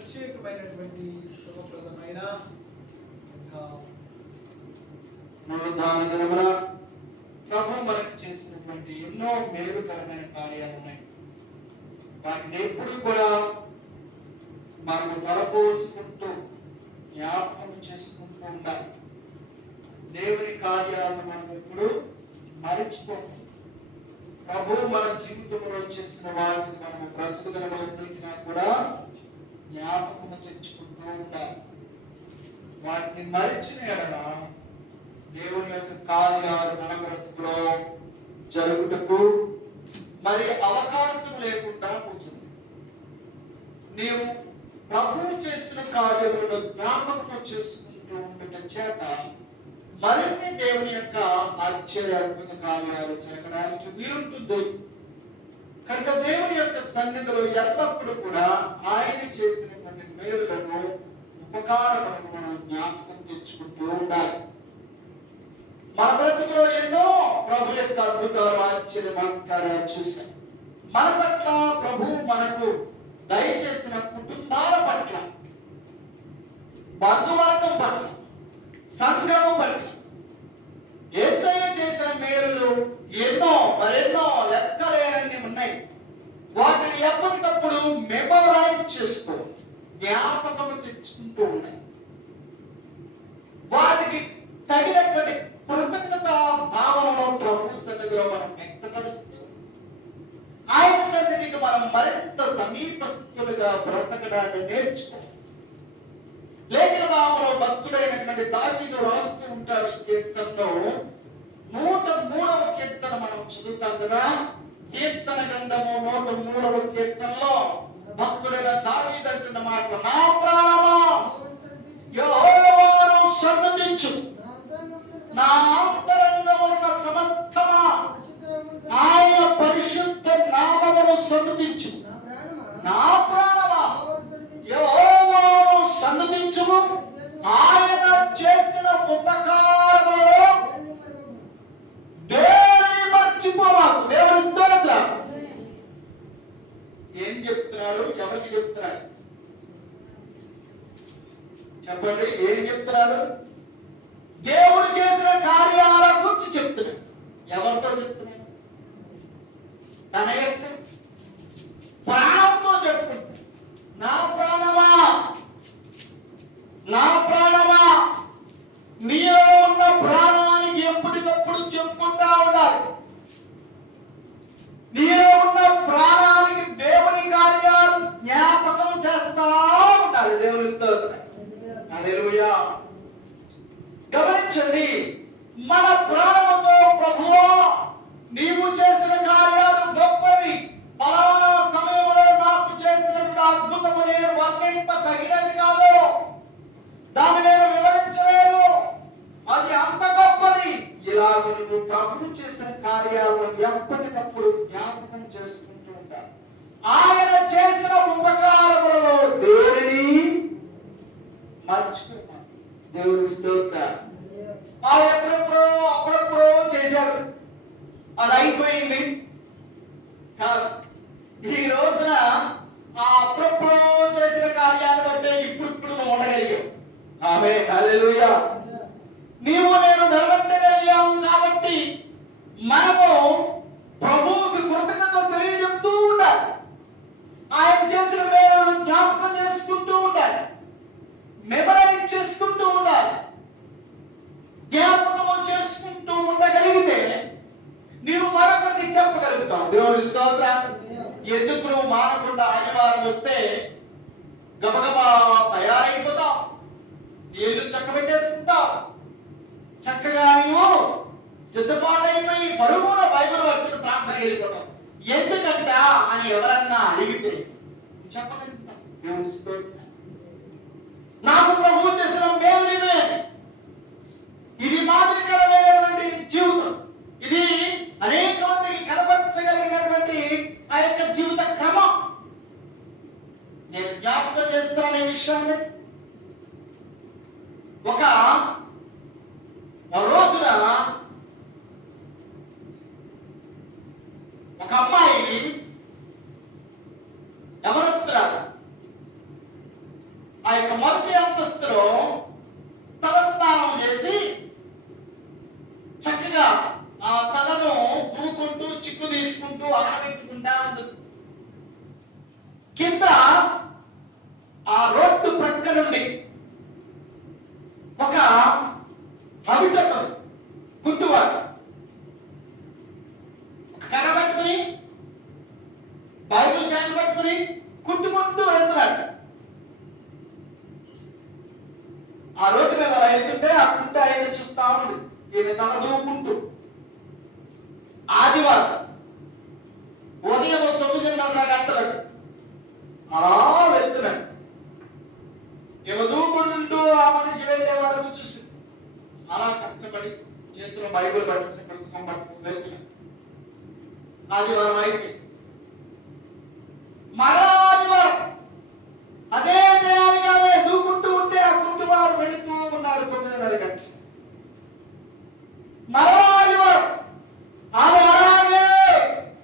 ప్రత్యేకమైనటువంటి శుభప్రదమైన పునరుద్ధాన దినమున ప్రభు మనకు చేసినటువంటి ఎన్నో మేలుకరమైన కార్యాలు ఉన్నాయి. వాటిని ఎప్పుడు కూడా మనము తలపోసుకుంటూ జ్ఞాపకం చేసుకుంటూ ఉండాలి. దేవుని కార్యాలను మనం ఎప్పుడు మరచిపోము. ప్రభు మన జీవితంలో చేసిన వాటిని మనము బ్రతుకుదలమైనా కూడా జ్ఞాపకము తెచ్చుకుంటూ ఉండాలి. వాటిని మరిచిన ఎడల దేవుని యొక్క కార్యాలు మన బ్రతుకులో జరుగుటకు మరి అవకాశం లేకుండా పోతుంది. నీవు ప్రభువు చేసిన కార్యములను జ్ఞాపకం చేసుకుంటూ ఉండటం చేత మరిన్ని దేవుని యొక్క ఆశ్చర్య అద్భుత కార్యాలు జరగడానికి వీలుంటుంది. కనుక దేవుని యొక్క సన్నిధిలో ఎల్లప్పుడూ కూడా ఆయన చేసినటువంటి మేలులను ఉపకారములను మనం జ్ఞాపకం తెచ్చుకుంటూ ఉండాలి. మన బ్రతుకులో ఎన్నో ప్రభు యొక్క అద్భుతాలు ఆశ్చర్యకార్యాలు చూశాం. మన పట్ల ప్రభు మనకు దయచేసిన కుటుంబాల పట్ల, బంధువర్గం పట్ల, సంఘము పట్ల యేసయ్య చేసిన మేలులు ఎన్నో మరెన్నో లెక్కలేనన్ని ఉన్నాయి. వాటిని ఎప్పటికప్పుడు మెమరైజ్ చేసుకో, జ్ఞాపకము తెచ్చుకుంటూ ఉన్నాయి. వాటికి తగినటువంటి కృతజ్ఞత భావనలో ప్రభు సన్నిధిలో మనం వ్యక్తపరుస్తూ ఆయన సన్నిధికి మనం మరింత సమీపస్తులుగా బ్రతకడాన్ని నేర్చుకో. లేఖన భావంలో భక్తుడైనటువంటి దావీదు రాస్తూ ఉంటాడు. ఈ కీర్తనలో 103వ కీర్తన మనం చదువుతాం కదా. కీర్తన గ్రంథము 103వ కీర్తనలో భక్తుడైన దావీదు అంటున్న మాట, నా ప్రాణమా యెహోవాను సన్నుతించు, నా అంతరంగమున సమస్తమా ఆయన పరిశుద్ధ నామమును సన్నుతించు. నా ప్రాణమా యెహోవాను సన్నుతించుము, ఆయన చేసిన ఉపకారములను దేవుని మర్చిపోమాకు. దేవుని స్తోత్రం. ఏం చెప్తున్నాడు? ఎవరికి చెప్తున్నాడు చెప్పండి? ఏం చెప్తున్నాడు? దేవుడు చేసిన కార్యాల గురించి చెప్తున్నాడు. ఎవరితో చెప్తున్నాడు? తన యొక్క ప్రాణంతో చెప్తున్నాడు. నా ప్రాణమా, నా ప్రాణమా, నీలో ఉన్న ప్రాణానికి ఎప్పటికప్పుడు చెప్పుకుంటా ఉండాలి. నీలో ఉన్న ప్రాణానికి దేవుని కార్యాలు జ్ఞాపకం చేస్తా ఉండాలి. దేవుని స్తోత్రం. హల్లెలూయా. గమనించండి, మన ప్రాణముతో ప్రభువా నీవు చేసిన కార్యాలు గొప్పవి, పలానా సమయంలో నాకు చేసినటువంటి అద్భుతము నేను వర్ణింప తగినది కాదు, దాన్ని నేను వివరించలేను, అది అంత గొప్పది. ఇలాగ నువ్వు ప్రభువు చేసిన కార్యాలను ఎప్పటికప్పుడు జ్ఞాపకం చేసుకుంటూ ఉండాలి. ఆయన చేసిన ఉపకారములలో దేనిని మర్చిపోయాను. దేవుని స్తోత్రం. అప్పుడప్పుడు చేశాడు, అది అయిపోయింది కాదు. ఈ రోజున ఆ అప్పుడప్పుడు చేసిన కార్యాన్ని బట్టే ఇప్పుడు నువ్వు ఉండగలిగావు. ఆమేన్, హల్లెలూయా. నీవు నేను నిలబెట్టగలిగాము కాబట్టి మనము ప్రభువుకి కృతజ్ఞత తెలియజెప్తూ ఉండాలి. ఆయన చేసిన మేలును జ్ఞాపకం చేసుకుంటూ ఉండాలి, మెమరైజ్ చేసుకుంటూ ఉండాలి. జ్ఞాపకము చేసుకుంటూ ఉండగలిగితే నీవు మరొకరికి చెప్పగలుగుతావు. దేవుని స్తోత్రం. ఎందుకు నువ్వు మానకుండా ఆదివారం వస్తే గబగబా తయారైపోతావు, నీళ్లు చక్కబెట్టేసుకుంటావు, చక్కగా నీవు సిద్ధపాటు అయిపోయి పరుగున బైబిల్ పట్టుకుని ప్రార్థన వెళ్ళిపోతావు. ఎందుకంట అని ఎవరన్నా అడిగితే చెప్పగలుగుతావు. దేవుని స్తోత్రం. నాకు ప్రభువు చేసిన మేలు ఇదే, ఇది మాదిరికరమైనటువంటి జీవితం, ఇది అనేక మందికి కనపరచగలిగినటువంటి ఆ యొక్క జీవిత క్రమం నేను జ్ఞాపకం చేస్తాననే విషయాన్ని. ఒక రోజున ఒక అమ్మాయి యవనస్తురాలు ఆ యొక్క మొదటి అంతస్తులో తలస్నానం చేసి చక్కగా ఆ తలను దూకుంటూ చిక్కు తీసుకుంటూ ఆరబెట్టుకుంటా ఉంది. కింద ఆ రోడ్డు ప్రక్క నుండి ఒక అవిటతో కుంటువాడు ఒక కర్ర పట్టుకుని బైబిల్ చేతి పట్టుకుని కుట్టుకుంటూ వెళ్తున్నాడు. ఆ రోడ్డు మీద వెళ్తుంటే ఆ కుంట ఆయన చూస్తా ఉంది, ఈమె తల దూకుంటూ. ఆదివారం ఉదయం 9:30 గంటలకు అలా వెళ్తున్నాడు. ఏమో దూకుంటూ ఆ మనిషి వెళ్ళే వరకు చూసి అలా కష్టపడి చేతిలో బైబిల్ పట్టుకుని పుస్తకం పట్టుకుని వెళ్తున్నాడు. ఆదివారం అయిపోయింది. మరో ఆదివారం అదే ప్రయాణిగానే దూకుంటూ ఉంటే ఆ కుంటువారు వెళుతూ ఉన్నాడు 9:30 గంటలు. మరో ఆదివారం ఆమె అలాగే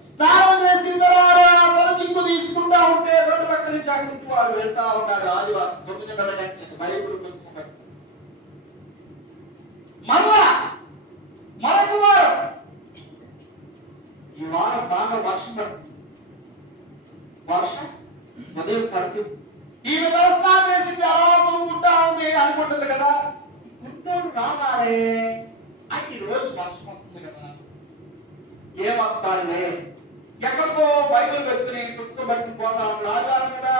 స్నానం చేసి తల చిక్కు తీసుకుంటా ఉంటే రోడ్డు పక్క నుంచి ఆ కుంటువారు వెళ్తా ఉన్నాడు. ఆదివారం 9:30 గంటలకు బైబిల్ పుస్తకం పట్టుకుని. మరలా మరొక వారం, ఈ వారం బాగా వర్షం పడుతుంది. వర్షం ఉదయం పడుతుంది. ఈమె తలస్నానం చేసింది, అలా దూకుంటా ఉంది అనుకుంటుంది కదా, కుంటోడు రావాలే అని ఈ రోజు వర్షం వస్తుంది కదా, ఏమవుతాడులే ఎక్కడికో బైబిల్ పెట్టుకుని పుస్తకం పట్టుకుని పోతా ఉంటాడు. ఆదివారం కదా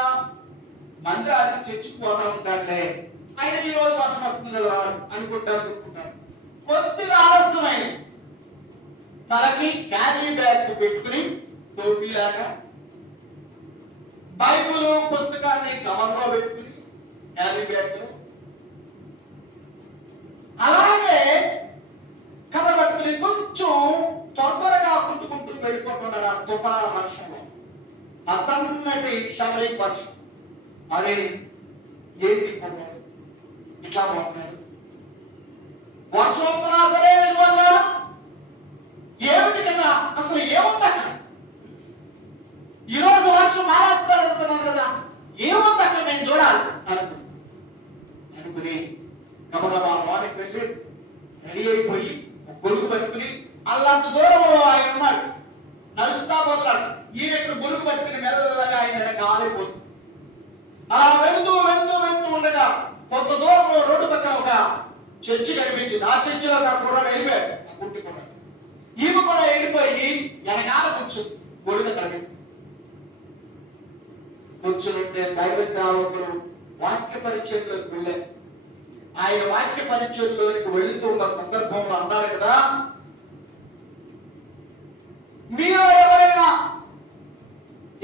మందిరానికి చర్చికి పోతా ఉంటాడులే, ఆయన ఈ రోజు వర్షం వస్తుంది కదా అనుకుంటారు. కొద్దిగా ఆలస్యమైంది. తలకి క్యారీ బ్యాగ్ పెట్టుకుని టోపీలాగా బైబిల్ పుస్తకాన్ని కవర్లో పెట్టుకుని క్యారీ బ్యాగ్ లో అలాగే కథ పట్టుకుని కొంచెం త్వరగా కుంటుకుంటూ వెళ్ళిపోతున్నాడు. ఆ తుఫాను వర్షంలో, ఆ సన్నటి షవరింగ్ వర్షం. అది ఏంటి పోతున్నాడు, ఇట్లా పోతున్నాడు. వర్షం వస్తున్నా సరే వెళ్ళిపోతున్నాడు. ఏమిటి కదా, అసలు ఏముంది అక్కడ? ఈరోజు వర్షం మారేస్తాడు అనుకున్నాను కదా, ఏముంది అక్కడ నేను చూడాలి అనుకుని గబగబా వారికి వెళ్ళి రెడీ అయిపోయి గొడుగు పట్టుకుని అల్లంత దూరంలో ఆయన ఉన్నాడు, నడుస్తా పోతున్నాడు. ఈయన ఇక్కడ గొడుగు పట్టుకుని మెల్లగా ఆయన వెనక ఆలిపోతుంది. అలా వెళ్తూ వెళ్తూ వెళ్తూ ఉండగా కొంత దూరంలో రోడ్డు పక్కన ఒక చర్చి కనిపించింది. ఆ చర్చిలో నా కుర్రాడు వెళ్ళిపోయాడు, ఆ గుట్టి కుర్రాడు. ఈమె కూడా వెళ్ళిపోయి వెనకాల కూర్చుంది, గొడుగు అక్కడ పెట్టి కూర్చుంటే దైవ సేవకులు వాక్య పరిచయంలోకి వెళ్ళారు. ఆయన వాక్య పరిచయంలోనికి వెళుతూ ఉన్న సందర్భంలో అన్నారు కదా, మీరు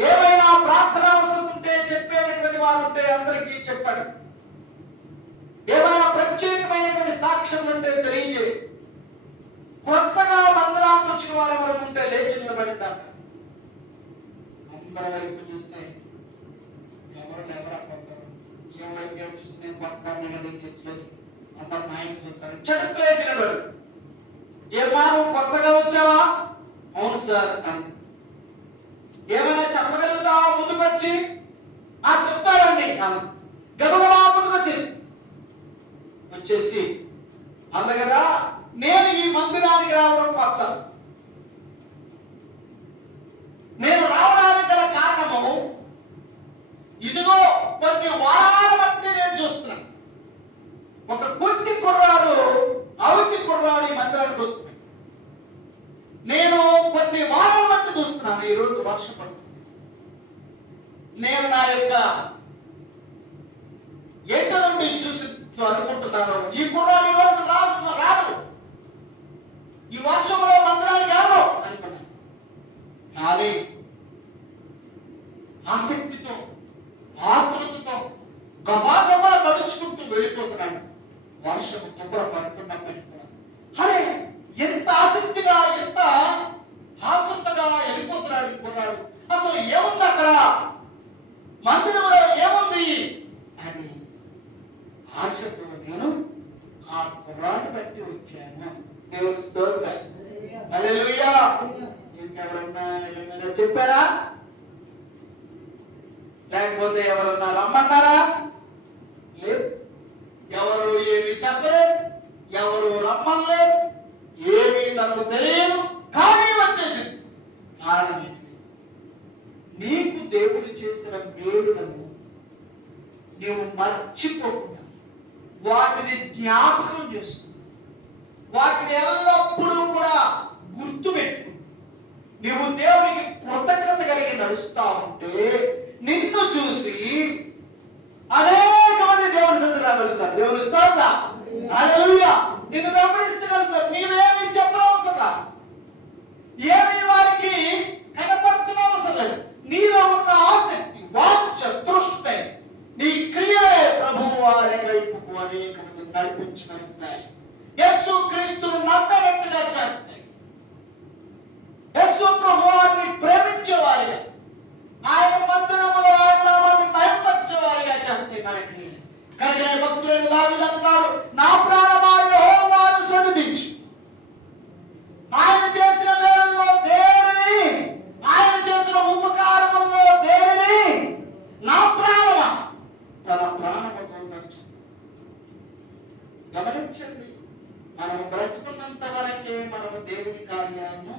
ఏమైనా ప్రార్థన అవసరం ఉంటే చెప్పేటటువంటి వారు ఉంటే అందరికీ చెప్పండి. ఏమైనా ప్రత్యేకమైనటువంటి సాక్ష్యం ఉంటే తెలియజేయండి. కొత్తగా మందిరానికి వచ్చిన వారు ఎవరు ఉంటే లేచి నిలబడిందాక అందరి వైపు చూస్తే ఎవరు కొత్తరు, ఏం చూస్తే కొత్తగా నేను చర్చిలోకి అందరు నాయకులు చూస్తారు. చెడుకు లేచి నిలబడు. ఏమా నువ్వు కొత్తగా వచ్చావా? అవును సార్ అంది. ఏమైనా చెప్పగలుగుతావా? ముందుకు వచ్చి చెప్తాడండి అన్న. గబగబా ముందుకు వచ్చేసి అంది కదా, నేను ఈ మందిరానికి రావడం కొత్త. నేను రావడానికి గల కారణము ఇదిగో కొన్ని వారాల బట్టి నేను చూస్తున్నాను. ఒక కుంటి కుర్రాడు అవిటి కుర్రాడు ఈ మందిరానికి వస్తున్నాడు. నేను కొన్ని వారాల బట్టి చూస్తున్నాను. ఈ రోజు వర్షం పడుతుంది. నేను నా యొక్క ఎట్ట నుండి చూసి అనుకుంటున్నాను, ఈ కుర్రాడు ఈ రోజు రాడు, ఈ వర్షంలో మందిరానికి రాడు అనుకున్నాను. కానీ ఆసక్తితో ఆతృతతో గబాగబా నడుచుకుంటూ వెళ్ళిపోతున్నాడు. వర్షం తుప్పర పడుతున్నప్పటికీ కూడా అరే ఎంత ఆసక్తిగా ఎంత ఆతృతగా వెళ్ళిపోతున్నాడు కుర్రాడు. అసలు ఏముంది అక్కడ, మందిరంలో ఏముంది అని ఆశతో నేను ఆ కుర్రాడు బట్టి వచ్చాను. దేవుని స్తోత్రం. హల్లెలూయా. ఇంకెవరన్నా ఏమైనా చెప్పారా? లేకపోతే ఎవరన్నా రమ్మన్నారా? రమ్మలేదు, ఏమీ తనకు తెలియదు, కానీ వచ్చేసింది. కారణం ఏంటి? నీకు దేవుడు చేసిన మేలులను నీవు మర్చిపోకుండా వాటిని జ్ఞాపకం చేసుకున్నా, వాటిని ఎల్లప్పుడూ కూడా గుర్తు పెట్టుకుని నీవు దేవునికి కృతజ్ఞత కలిగి నడుస్తా ఉంటే నిన్ను చూసి అనేక మంది దేవుని సన్నిధికి రాగలుగుతారు. దేవుని స్తోత్రం, హల్లెలూయా. నిన్ను వెంబడించగలుగుతారు. నీవేమి చెప్పనవసరం, ఏమి వారికి కనపరచనవసరం లేదు. నీలో ఉన్న ఆసక్తి, వాంఛ, తృష్ణ, నీ క్రియలే ప్రభువు వారి వైపుకు అనేక మంది నడిపించగలుగుతాయి. యేసు క్రీస్తును నమ్మేటట్టుగా చేస్తాయి. యేసు ప్రభువాన్ని ప్రేమించేవారిగా, ఆయన మందిరములో ఆయన నామాన్ని మహిమపరిచేవారిగా చేస్తాయి మన క్రియలు. కనుక భక్తులైన దావీదు అంటున్నాడు, నా ప్రాణమా యెహోవాను సన్నుతించు. ఆయన చేసిన మేలుల్లో దేనిని, ఆయన చేసిన ఉపకారముల్లో దేనిని నా ప్రాణమా తన ప్రాణముతో తరచు. గమనించండి, మనము బ్రతుకున్నంత వరకే మనము దేవుని కార్యాలను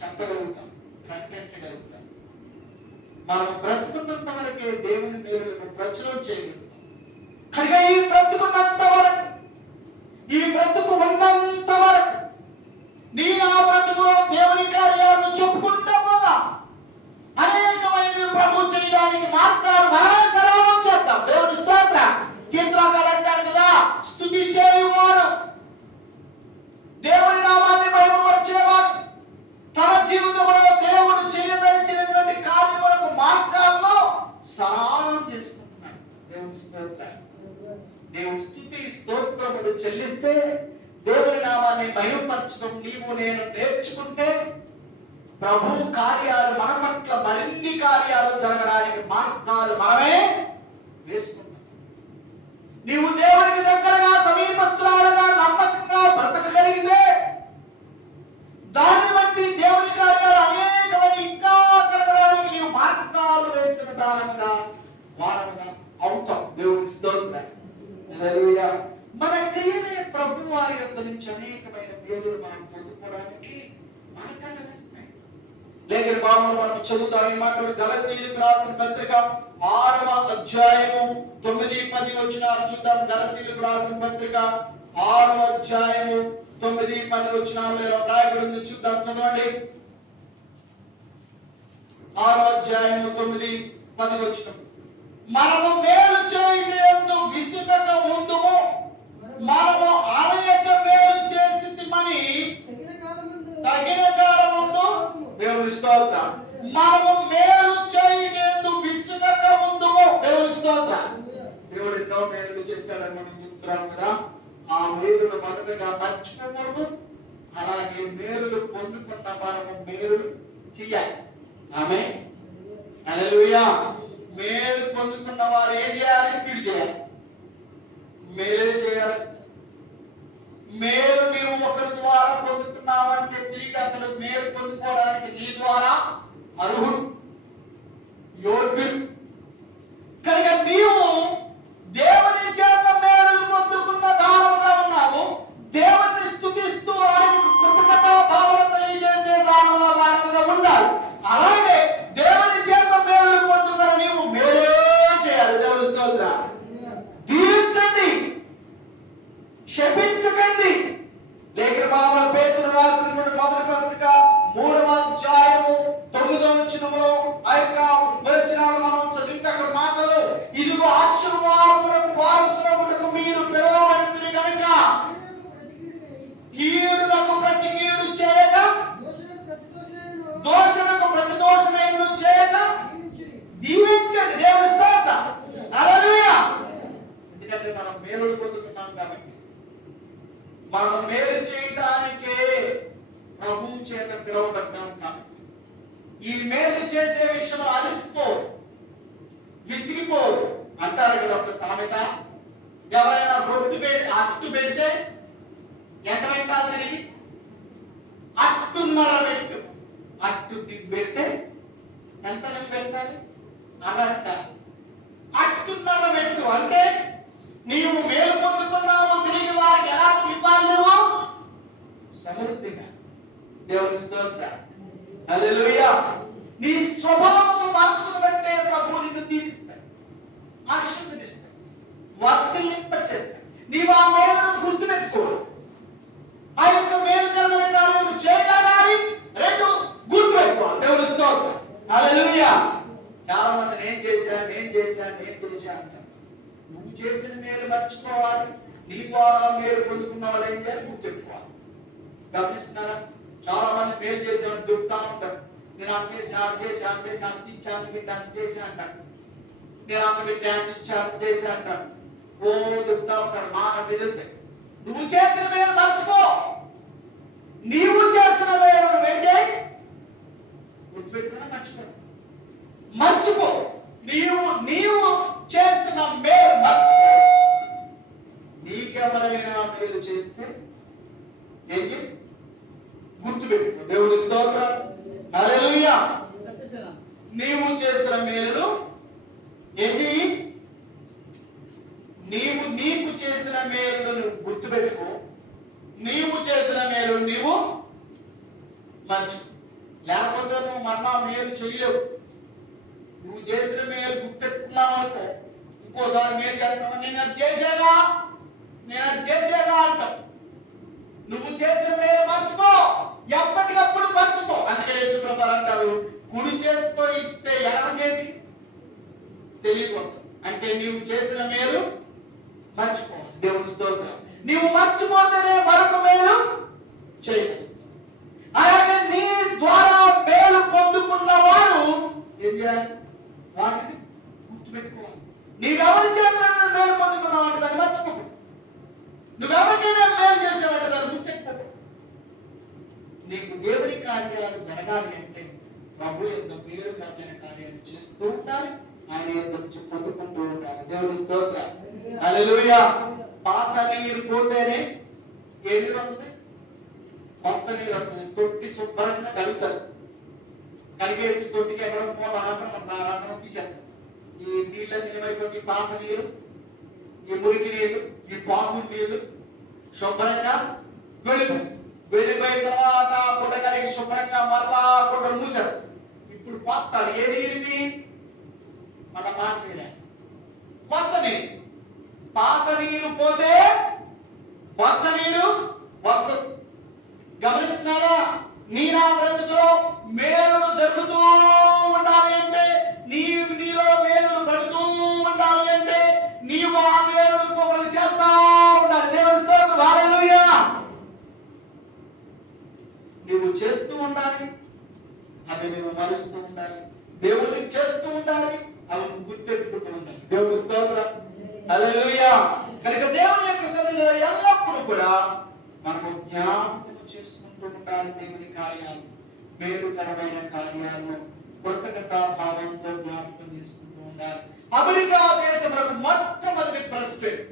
చెప్పగలుగుతాం, ప్రకటించగలుగుతాం. మనము బ్రతుకున్నంత వరకే దేవుని మేలులను ప్రచురం చేయగలుగుతాం. కనుక ఈ బ్రతుకున్నంత వరకు, ఈ బ్రతుకు ఉన్నంత వరకు నీ నా బ్రతుకులో దేవుని కార్యాలను చెప్పుకుంటా పోదా. అనేకమైన ప్రభు చేయడానికి మార్గాలు మనమే సరళం చేద్దాం. దేవుని స్తోత్రం. కీర్తనకారుడు అంటాడు కదా, స్తుతి చేయువాడు, దేవుని నామాన్ని మహిమపరిచేవాడు తన జీవితంలో దేవుడు చేయదలిచినటువంటి కార్యములకు మార్గాల్లో సరళం చేసుకుంటున్నాడు. దేవుని స్తోత్రం. దేవుని స్తుతి స్తోత్రములు చెల్లిస్తే, దేవుని నామాన్ని మహిమపరచడం నీవు నేను నేర్చుకుంటే, ప్రభు కార్యాలు మన పట్ల మరిన్ని కార్యాలు జరగడానికి మార్గాలు మనమే వేసుకుంటాం. నీవు దేవునికి దగ్గరగా, సమీపస్తురాలుగా, నమ్మకంగా బ్రతకగలిగితే దాన్ని బట్టి దేవుని కార్యాలు అనేకమైన ఇంకా జరగడానికి నీవు మార్గాలు వేసిన దానంగా వారముగా అవుతాం. దేవుని స్తోత్రం, హల్లెలూయా. మన క్రియలే ప్రభు వారి యొద్ద నుంచి అనేకమైన మేలులు మనం పొందుకోవడానికి మార్గాలు వేస్తాయి. లేఖన భాగంలో మనం చదువుతాం ఈ మాటలు. గలతీయులకు రాసిన పత్రిక 6వ అధ్యాయము 9-10 వచనాలు చూద్దాం. గలతీయులకు రాసిన పత్రిక 6వ అధ్యాయము 9-10 వచనాలలో రాయబడి ఉంది. చూద్దాం, చదవండి. 6వ అధ్యాయము 9-10 వచనం. మనము మేలు చేయుటయందు విసుగక ఉందుము, మనము అనేక మేలు చేసితిమని తగిన కాలమందు, దేవుని స్తోత్రం, మనము మేలు చేయుటయందు విసుగక ఉందుము. దేవుని స్తోత్రం. దేవుడు ఎన్నో మేలు చేశాడని మనం చెప్తున్నాం కదా. ఆ మేలును మొదటగా మర్చిపోకూడదు. అలాగే మేలులు పొందుకున్న మనము మేలు చెయ్యాలి. ఆమేన్, హల్లెలూయా. మేలు పొందుకున్న వారు ఏం చేయాలి? కీడు చేయాలి. మేలు చేయాలి. మేలు నీవు ఒకరి ద్వారా పొందుతున్నావంటే తిరిగి అతడు మేలు పొందుకోవడానికి నీ ద్వారా అర్హుడు, యోగ్యుడు. కనుక నీవు దేవుని చేత మేలు పొందుకున్న దానముగా ఉన్నావు. దేవుని స్తుతిస్తూ ఆయనకు కృతజ్ఞత భావన తెలియజేసే దానముగా ఉండాలి. అలాగే దేవుని చేత మేలు పొందుకున్న నీవు మేలే చేయాలి. దేవుని స్తోత్రం. దీవించండి, శపించకండి. లేఖన భాగంలో పేతురు రాసినటువంటి మొదటి పత్రిక 3వ అధ్యాయము 9వ వచనములో ఆ యొక్క వచనాలు మనం చదివితే అక్కడ మాటలు, ఇదిగో ఆశీర్వాదములకు వారసులగుటకు మీరు పిలువబడితిరి గనుక కీడునకు ప్రతి కీడు చేయక, దోషణకు ప్రతి దోషణను చేయక దీవించండి. దేవుని స్తోత్రం, హల్లెలూయా. ఎందుకంటే మనం మేలులు పొందుతున్నాం కాబట్టి, మనం మేలు చేయడానికే ప్రభు చేత పిలువబడ్డాం కాబట్టి, ఈ మేలు చేసే విషయంలో అలసిపోదు, విసిగిపోదు. అంటారు కదా ఒక సామెత, ఎవరైనా అట్టు పెడితే ఎంత పెట్టాలి? తిరిగి అట్టున్నర పెట్టు. అట్టు పెడితే ఎంత పెట్టాలి? అరట్ట. అట్టున్నర పెట్టు అంటే నీవు మేలు పొందుకున్నావు, తిరిగి వారికి ఎలా ఇవ్వాలి? సమృద్ధిగా. దేవుని స్తోత్రం. హల్లెలూయా. నీ స్వభావము మనసును బట్టే ప్రభువు నిన్ను దీవిస్తాడు, ఆశీర్వదిస్తాడు, వర్ధిల్లింప చేస్తాడు. నీవు ఆ మేలును గుర్తుపెట్టుకోవాలి. ఆ యొక్క మేలుకరమైన కార్యము చేయగలగాలి. రెండు, గుర్తుపెట్టుకోవాలి. దేవుని స్తోత్రం. హల్లెలూయా. చాలా మంది నేను చేశా అంటారు. నువ్వు చేసిన మేలు మర్చిపోవాలి. నీ ద్వారా మేలు పొందుకున్న వాళ్ళు ఏం చేయాలి? గుర్తుపెట్టుకోవాలి. గమనిస్తున్నారా? చాలా మంది మేలు చేసేవాళ్ళు దుఃఖతా ఉంటారు. నేను అంత చేశా అంత ఇచ్చా అంత పెట్టి అంత చేశా అంటారు. నేను అంత పెట్టి అంత ఇచ్చా అంత చేశా అంటారు. ఓ దుఃఖతా ఉంటారు, మాట బెదిరితే. నువ్వు చేసిన మేలు మర్చిపో. నీవు చేసిన మేలు నువ్వేంటే గుర్తుపెట్టుకున్నా మర్చిపో. నీవు చేసిన మేలు మర్చిపో. నీకెవరైనా మేలు చేస్తే ఏం చేయి? గుర్తుపెట్టుకో. దేవుని స్తోత్రం. హల్లెలూయా. నీవు చేసిన మేలు ఏం చెయ్యి? నీకు చేసిన మేలును గుర్తుపెట్టుకో. నీవు చేసిన మేలు నీవు మర్చిపో. లేకపోతే నువ్వు మళ్ళా మేలు చేయలేవు. నువ్వు చేసిన మేలు గుర్తెట్టుకున్నావు అనుకో, ఇంకోసారి మేలు చేస్తావు. నేను అది చేసేగా అంటావు. నువ్వు చేసిన మేలు మర్చిపో, ఎప్పటికప్పుడు మర్చిపో. అందుకనే యేసుప్రభువు అంటారు, కుడి చేతితో ఇస్తే ఎడమ చేతి తెలియకూడదు. అంటే నీవు చేసిన మేలు మర్చిపో. దేవుని స్తోత్రం. నీవు మర్చిపోతేనే మరొక మేలు చేయగలవు. అలాగే నీ ద్వారా మేలు పొందుకున్న వారు ఏం చేయాలి? వాటిని గుర్తుపెట్టుకోవాలి. నీవెవరి చేతులైనా మేలు పొందుకున్నావు అంటే దాన్ని మర్చిపోకు. నువ్వెవరికైనా మేలు చేసావంటే దాన్ని గుర్తెట్టుకోకు. నీకు దేవుని కార్యాలు జరగాలి అంటే ప్రభు యొక్క మేలుకరమైన కార్యాలు చేస్తూ ఉండాలి. ఆయన యొక్క పొందుకుంటూ ఉండాలి. దేవుని స్తోత్రం. హల్లెలూయా. పాత నీరు పోతేనే ఏ నీరు వస్తుంది? కొత్త నీరు వస్తుంది. తొట్టి శుభ్రంగా కడుగుతారు. కడిగేసి తొట్టికి ఎక్కడ మనం తీసేస్తాం. ఈ నీళ్ళని ఏమైపోయి పాత నీరు, ఈ మురికి నీళ్లు, ఈ పాము నీళ్లు శుభ్రంగా వెళ్ళిపోయిన తర్వాత గుడ్డ కడిగి శుభ్రంగా మరలా గుడ్డ మూసారు. ఇప్పుడు కొత్త ఏ నీరుది? మన పాత నీరే. కొత్త నీరు. పాత నీరు పోతే కొత్త నీరు వస్తుంది. గమనిస్తున్నారా? నీనా బ్రతుకులో మేలులు జరుగుతూ ఉండాలి అంటే, నీలో మేలులు పడుతూ ఉండాలి అంటే నీవు ఆ మేలులు ఇంకొకరు చేస్తా ఉండాలి. దేవుని స్తోత్రం. హల్లెలూయా. నీవు చేస్తూ ఉండాలి, అవి నువ్వు మరుస్తూ ఉండాలి. దేవునికి చేస్తూ ఉండాలి, అవి నువ్వు గుర్తెట్టుకుంటూ ఉండాలి. దేవుని స్తోత్రం. హల్లెలూయా. కనుక దేవుని యొక్క సన్నిధిలో ఎల్లప్పుడూ కూడా మనము జ్ఞాపకం చేసుకుంటూ ఉండాలి. దేవుని కార్యాలు, మేలుకరమైన కార్యాలను కృతజ్ఞతా భావంతో జ్ఞాపకం చేసుకుంటూ ఉండాలి. అమెరికా దేశంలో మొట్టమొదటి president,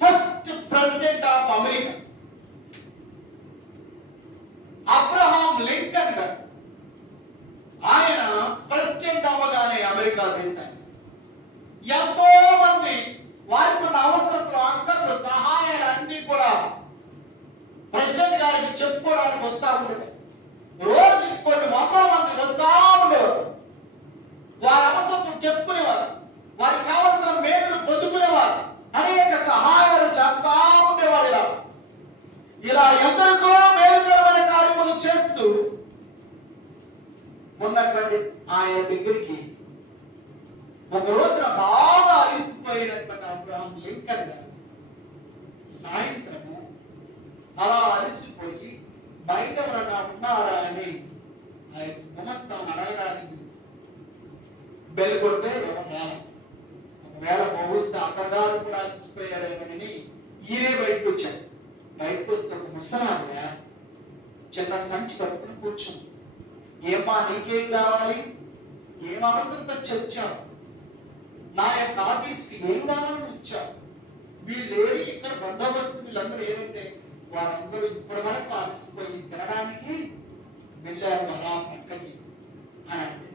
first president of America Abraham Lincoln గారు. ఆయన ప్రెసిడెంట్ అవ్వగానే అమెరికా దేశాన్ని ఎంతో మంది వారికి ఉన్న అవసరతలు, అంకలు, సహాయాలు అన్ని కూడా ప్రెసిడెంట్ గారికి చెప్పుకోవడానికి వస్తూ ఉండేవారు. రోజుకి కొన్ని వందల మంది వస్తూ ఉండేవారు. వారి అవసరతలు చెప్పుకునేవారు, వారికి కావలసిన మేలులు పొందుకునేవారు, అనేక సహాయాలు చేస్తూ ఉండేవారు. ఇలా ఎందరికో మేలుకరమైన కార్యములు చేస్తూ ఉన్నటువంటి ఆయన దగ్గరికి ఒక రోజున బాగా అలిసిపోయినటువంటి అబ్రహాం లింకన్ గారు సాయంత్రము అలా అలిసిపోయి బయట ఎవరైనా ఉన్నారా అని ఆ గుమస్తాను అడగడానికి బెల్ కొడితే ఎవరు రాలి. ఒకవేళ బహుశా అతగారు కూడా అలిసిపోయాడేమని ఈయనే బయటకు వచ్చాడు. బయటకు వస్తే ఒక ముసలావిడ చిన్న సంచి కట్టుకుని కూర్చుంది. ఏమా నీకేం కావాలి? ఏం అవసరంతో వచ్చావు? నా యొక్క ఆఫీస్కి ఏం కావాలని వచ్చావు? వీళ్ళేమి ఇక్కడ బందోబస్తు వీళ్ళందరూ ఏదంటే వారందరూ ఇప్పటి వరకు అలసిపోయి తినడానికి వెళ్ళారు అలా పక్కకి అని అంటే,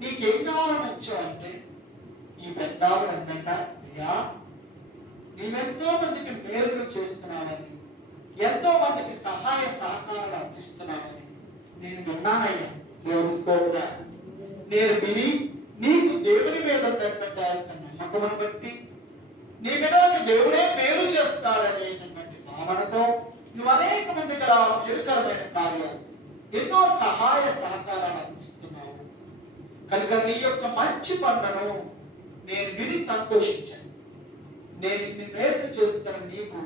నీకేం కావాలని వచ్చావు అంటే, ఈ పెద్ద ఆవిడ అందంట, అయ్యా నీవెంతో మందికి మేలు చేస్తున్నావని ఎంతో మందికి సహాయ సహకారాలు అందిస్తున్నామని నేను విన్నానయ్యా. దేవుని స్తోత్రం. నేను విని నీకు దేవుని మీద ఉన్నటువంటి ఆ యొక్క నమ్మకమును బట్టి నీ బిడ్డలకి దేవుడే మేలు చేస్తాడనేటటువంటి భావనతో నువ్వు అనేక మందికి మేలుకరమైన కార్యాలు ఎన్నో సహాయ సహకారాలు అందిస్తున్నావు కనుక నీ యొక్క మంచి పనులను నేను విని సంతోషించాను. నేను ఇన్ని మేలు చేస్తున్న నీకు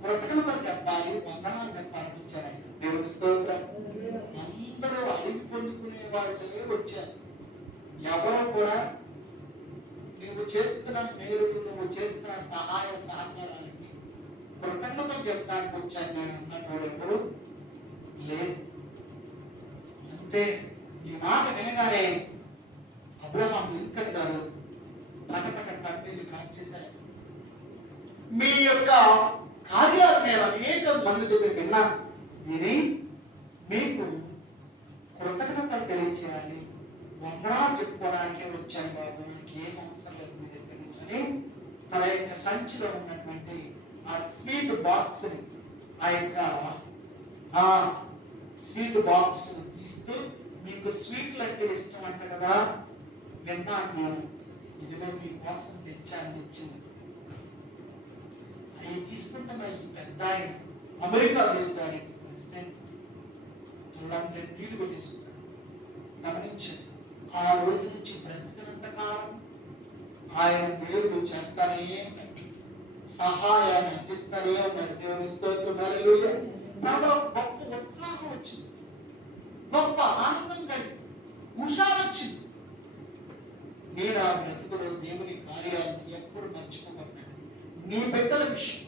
కృతజ్ఞతలు చెప్పాలి, వందనాలు చెప్పాలనిచ్చాను. దేవుని స్తోత్రం. అందరూ అడిగి పొందుకునే వాళ్ళే వచ్చారు. ఎవరో కూడా నువ్వు చేస్తున్న మేలుకు, నువ్వు చేస్తున్న సహాయ సహకారాలకి కృతజ్ఞతలు చెప్పడానికి వచ్చాను నేను అన్నప్పుడు ఎప్పుడు లేదు. అంతే. ఈ మాట వినగానే అబ్రహాం లింకన్ గారు పటపట కన్నీళ్లు కార్చేశారు. మీ యొక్క కార్యాలు నేను అనేక మంది దగ్గర విన్నాను. విని మీకు కృతజ్ఞతలు తెలియచేయాలి, వందనాలు చెప్పుకోవడానికి వచ్చాను బాబు, నాకేం అవసరం లేదు మీ దగ్గర నుంచి అని తన యొక్క సంచిలో ఉన్నటువంటి ఆ స్వీట్ బాక్స్ ని, ఆ యొక్క స్వీట్ బాక్స్ తీస్తూ, మీకు స్వీట్లు అంటే ఇష్టం అంట కదా, విన్నాను నేను, ఇదిగో మీకోసం తెచ్చాను ఇచ్చింది. అవి తీసుకుంటున్న ఈ పెద్ద ఆయన అమెరికా దేశానికి ప్రెసిడెంట్ అలాంటి నీళ్లు కొట్టేసుకున్నాడు. గమనించండి, ఆ రోజు నుంచి బ్రతికినంత కాలం ఆయన మేలు చేస్తానే సహాయాన్ని అందిస్తానే ఉన్నాడు. దేవుని స్తోత్రం. హల్లెలూయా. తనలో గొప్ప ఉత్సాహం వచ్చింది, గొప్ప ఆనందం కలిగి ఉషారు వచ్చింది. నేను ఆ బ్రతుకులో దేవుని కార్యాలను ఎప్పుడు మర్చిపోబడ్డాను. నీ బిడ్డల విషయం,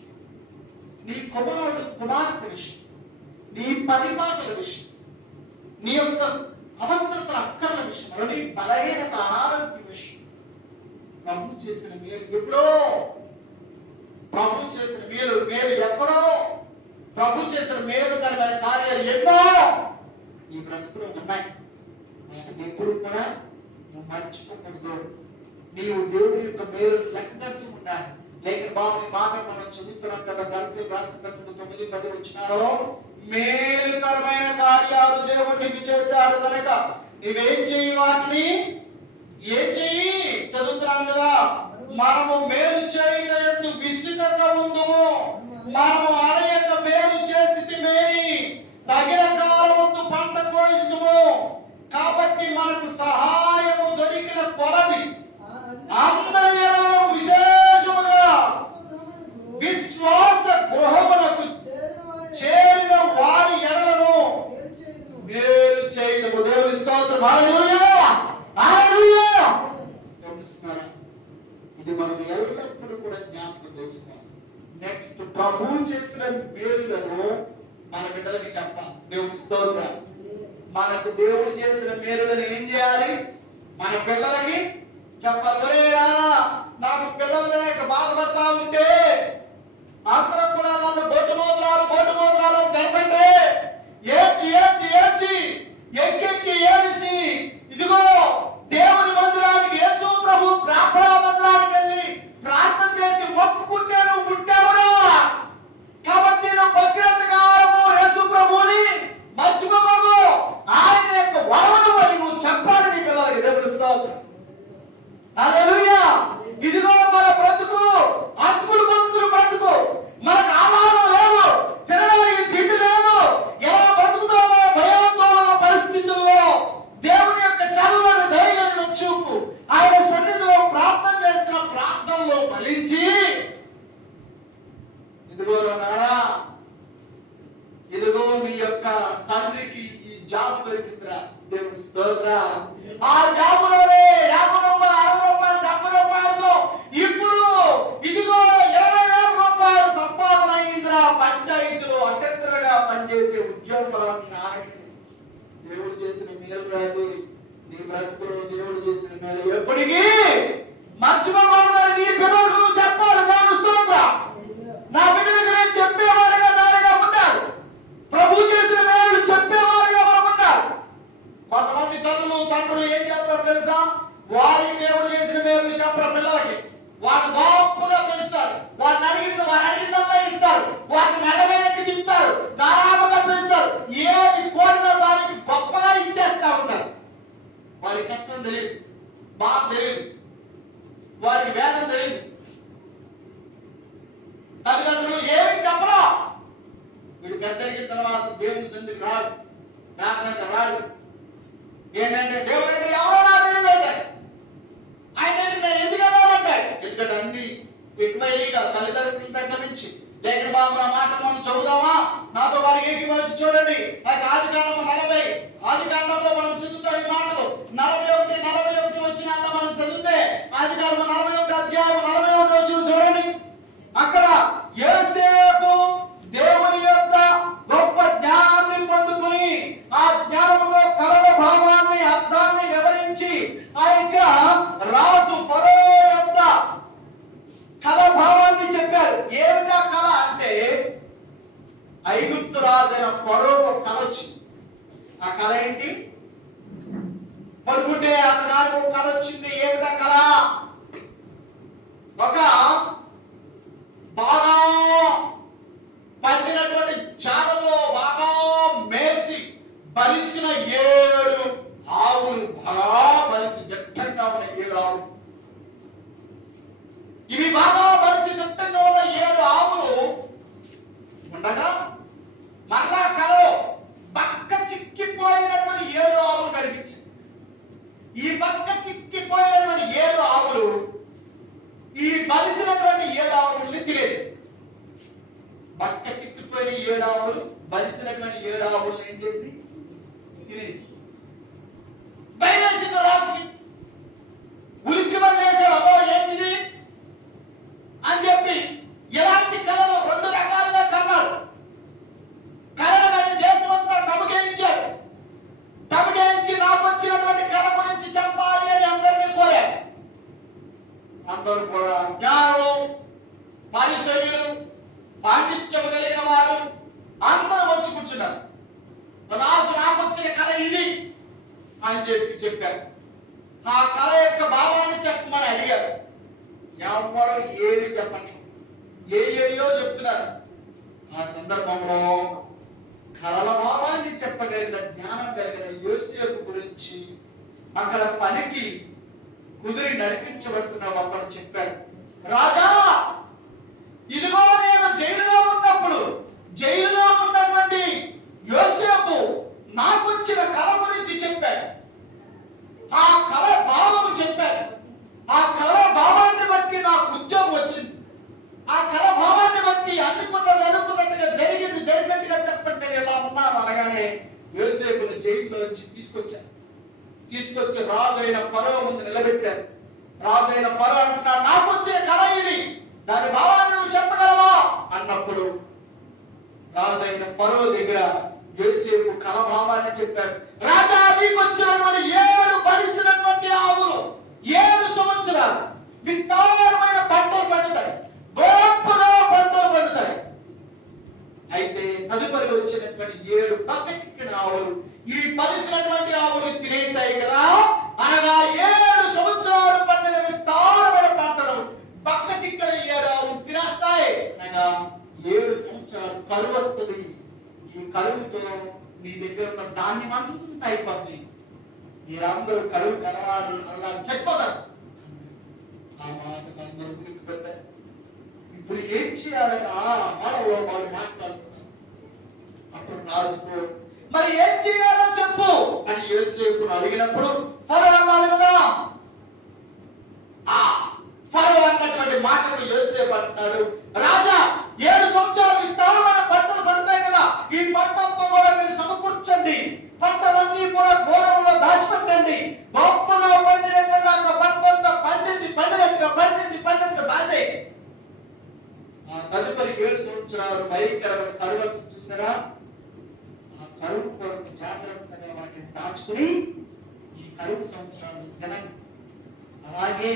నీ కుమారుడు కుమార్తె విషయం, నీ పరిపాలన విషయం, నీ యొక్క అవసరతల అక్కర్ల విషయంలో, నీ బలహీనత అనారోగ్య విషయం, ప్రభు చేసిన మేలు ఎప్పుడో, ప్రభు చేసిన మేలు ఎక్కడో, ప్రభు చేసిన మేలుకరమైన కార్యాలు ఎన్నో నీ బ్రతుకులో ఉన్నాయి. వాటిని ఎప్పుడు కూడా నువ్వు మర్చిపోకూడదు. నీవు దేవుని యొక్క మేలు లెక్కగడుతూ ఉండాలి. లేక బాబు ఈ మాట మనం చదువుతున్నాం కదా, గల్తీయులకు రాసిన పత్రిక 9:10 వచనాలలో మేలుకరమైన కార్యాలు దేవుడు నీకు చేశాడు కనుక నీవేం చెయ్యి, వాటిని ఏం చెయ్యి, చదువుతున్నాం కదా, మనము మేలు చేయటందు విసుగక ఉందుము, మనము అనేక మేలు చేసి మేని తగిన కాలమందు పంట కోయిదుము, కాబట్టి మనకు సహాయము దొరికిన కొలది అందరి విశేషముగా విశ్వాస గృహములకు చేరిన వారి ఎడలను మేలు చేయడము. దేవుని స్తోత్రం. హల్లెలూయా, హల్లెలూయా. గమనిస్తున్నారా? ఇది మనం ఎల్లప్పుడూ కూడా జ్ఞాపకం చేసుకోవాలి. నెక్స్ట్, ప్రభు చేసిన మేలులను మన బిడ్డలకి చెప్పాలి. దేవుని స్తోత్రం. మనకు దేవుడు చేసిన మేలులను ఏం చేయాలి? మన పిల్లలకి చెప్పాలి. ఒరే రానా, నాకు పిల్లలు లేక బాధపడతా ఉంటే అందరం కూడా నన్ను గొడ్డు మోద్రాలు తెరపండి, ఏడ్చి ఏడ్చి ఏడ్చి ఎక్కెక్కి ఏడిసి, ఇదిగో దేవుని మందిరానికి, యేసు ప్రభు ప్రార్థనా మందిరానికి వెళ్ళి ప్రార్థన చేసి మొక్కుకుంటే నువ్వు పుట్టావురా, కాబట్టి నువ్వు బతికినంత కాలము యేసు ప్రభుని మర్చిపోకూడదు, ఆయన యొక్క వరమును అని నువ్వు చెప్పాలి నీ పిల్లలకి. దేవుని స్తోత్రం. హల్లెలూయా. ఇదిగో మన బ్రతుకు అతుకులు బ్రతుకు, మనకు ఆహారం లేదు, తినడానికి తిండి లేదు, ఎలా బ్రతుకుతామో భయాందోళన పరిస్థితుల్లో దేవుని యొక్క చల్లని దయగలిగిన చూపు, ఆయన సన్నిధిలో ప్రార్థన చేసిన ప్రార్థనలో ఫలించి, ఇదిగో నానా, ఇదిగో మీ యొక్క తండ్రికి ఈ జాబ్ దొరికిందిరా. దేవుని స్తోత్రం. ఆ జాబులోనే 50 రూపాయలు, 60 రూపాయలు, 70 రూపాయలతో ఇప్పుడు ఇదిగో 20,000 రూపాయలు సంపాదన అయిందిరా. పంచాయతీలో అటెండర్గా పనిచేసే ఉద్యోగుల మీ నాయకుడు. దేవుడు చేసిన మేలు రాదు నీ బ్రతుకులో. దేవుడు చేసిన మేలు ఎప్పటికీ మర్చిపోకూడదని నీ పిల్లలకు చెప్పాలి. దేవుని స్తోత్రం. నా బిడ్డలకు నేను చెప్పేవారుగా నాలుగా ఉండాలి. ప్రభు చేసిన మేలు చెప్పేవారుగా మనం ఉండాలి. కొంతమంది తండ్రులు ఏం చెప్తారు తెలుసా? వారికి దేవుడు చేసిన మేలు చెప్పరు పిల్లలకి. వాడు గొప్పగా పెంచుతారు. వారు అడిగిందల్లా ఇస్తారు. వారిని మెడమేనకి తిప్పుతారు, గారాబగా పెంచుతారు. ఏది కోరిన వారికి గొప్పగా ఇచ్చేస్తా ఉంటారు. వారి కష్టం తెలియదు, బాధ తెలియదు, వారికి వేదన తెలియదు. తల్లిదండ్రులు ఏమి చెప్పరా. వీడు పెద్దరిగిన తర్వాత దేవుని సన్నిధికి రాడు, ప్రార్థనకు రాడు. ఏంటంటే దేవుడు అంటే ఎవరో నాకు తెలియదు అంటారు. ఆయన నేను ఎందుకు వెళ్ళాలంటాడు. ఎందుకంటే అన్ని ఎక్కువయ్యేగా తల్లిదండ్రుల దగ్గర నుంచి. లేఖన బాబు ఆ మాట మనం చదువుదామా? నాతో వారు ఏకీభవించి చూడండి. ఆదికాండము 40, ఆదికాండంలో మనం చదువుతాం ఈ మాటలు. 41 వచనాల్లో మనం చదివితే ఆదికాండము 41 అధ్యాయం 41 వచనం చూడండి. అక్కడ యోసేపు దేవుని యొక్క గొప్ప జ్ఞానాన్ని పొందుకుని ఆ జ్ఞానంలో కలల భావాన్ని, అర్థాన్ని వివరించి ఆ యొక్క రాజు ఫరో యొక్క కళ భావాన్ని చెప్పారు. ఏమిటా కళ అంటే ఐగుప్తు రాజైన ఫరో ఒక కళ వచ్చింది. ఆ కళ ఏంటి? పడుకుంటే అతను ఒక కళ వచ్చింది. ఏమిటా కళ? ఒక బాగా పండినటువంటి చాలలో బాగా మేసి బలిసిన 7 ఆవులు, బాగా బలిసి దట్టంగా ఉన్న 7 ఆవులు. ఇవి బాగా బలిసి దట్టంగా ఉన్న 7 ఆవులు ఉండగా మరలా కలలో బక్క చిక్కిపోయినటువంటి 7 ఆవులు కనిపించాయి. ఈ బక్క చిక్కిపోయినటువంటి 7 ఆవులు ఈ బలిసినటువంటి 7 ఆవుల్ని తినేసి, బక్క చిక్కిపోయిన 7 ఆవులు బలిసినటువంటి 7 ఆవుల్ని ఏం చేసి తినేసి భయమేసింది రాజుకి. ఉలిక్కి పడేసాడు. అబ్బో ఏంటిది అని చెప్పి ఎలాంటి కళలు 2 రకాలుగా కన్నాడు. కళలు కానీ దేశం అంతా టముకేయించాడు. టముకేయించి నాకు వచ్చినటువంటి కళ గురించి చెప్పాలి అని అందరినీ కోరాడు. అందరూ కూడా జ్ఞానులు, పరిసయ్యులు, పాండిత్యము కలిగిన వారు అందరూ వచ్చి కూర్చున్నారు. రాజు నాకు వచ్చిన కళ ఇది అని చెప్పారు. ఆ కళ యొక్క భావాన్ని చెప్పమని అడిగారు. ఎవరు ఏమి చెప్పండి, ఏయో చెప్తున్నారు. ఆ సందర్భంలో కళల భావాన్ని చెప్పగలిగిన జ్ఞానం కలిగిన యోసేపు గురించి అక్కడ పనికి కుదిరి నడిపించబడుతున్న ఒకడు చెప్పాడు. రాజా, ఇదిగో నేను జైలులో ఉన్నటువంటి యోసేపు నాకు వచ్చిన కళ గురించి చెప్పాడు. ఆ కళ భావం చెప్పాడు. ఆ కళ భావాన్ని బట్టి నాకు ఉద్యోగం వచ్చింది. ఆ కళ భావాన్ని బట్టి అనుకున్నట్టుగా జరిగినట్టుగా చెప్పండి, నేను ఇలా ఉన్నాను అనగానే యోసేపుని జైల్లో నుంచి తీసుకొచ్చి రాజు అయిన ఫరో ముందు నిలబెట్టారు. రాజు అయిన ఫరో అంటున్నాడు, నాకు వచ్చిన కళ ఇది, దాని భావాన్ని నువ్వు చెప్పగలవా అన్నప్పుడు రాజు అయిన ఫరో దగ్గర యోసేపు కళ భావాన్ని చెప్పాడు. రాజా, నీకు వచ్చినటువంటి 7 బలిసినటువంటి ఆవులు 7 సంవత్సరాలు విస్తారమైన పంటలు పండుతాయి, గొప్పగా పంటలు పండుతాయి. అయితే తదుపరి వచ్చినటువంటి 7 పక్క చిక్కిన ఆవులు ఈ బలిసినటువంటి ఆవులు తినేసాయి కదా. అనగా 7 సంవత్సరాలు పండిన విస్తారమైన పంటలు పక్క చిక్కిన 7 ఆవులు తినేస్తాయి. అనగా 7 సంవత్సరాలు కరువు వస్తుంది. ఈ కరువుతో మీ దగ్గర ఉన్న ధాన్యం అంతా అయిపోతుంది. మీరందరూ కరువు కలవాలి చచ్చిపోతారు. ఆ మాటకు అందరూ గుర్తు పెట్టారు. ఇప్పుడు ఏం చేయాలని ఆ మాటలో వాళ్ళు మాట్లాడుతున్నారు. అప్పుడు రాజుతో మరి ఏం చేయాలో చెప్పు అని యోసేపును అడిగినప్పుడు ఫరో అన్నాడు కదా. ఆ ఫరో అన్నటువంటి మాటకు యోసేపు అంటున్నాడు, రాజా, 7 సంవత్సరాలు విస్తారమైన పంటలు పండుతాయి కదా, ఈ పంటలతో కూడా మీరు సమకూర్చండి, పంటలన్నీ కూడా గోడౌన్లో దాచిపెట్టండి, గొప్పగా పండినటువంటి పంటంతా పండినట్టుగా దాసే. ఆ తదుపరి 7 సంవత్సరాలు భయంకరమైన కరువు చూసారా. ఆ కరువు కొరకు జాగ్రత్తగా వాటిని దాచుకుని ఈ కరువు సంవత్సరాలు తినండి. అలాగే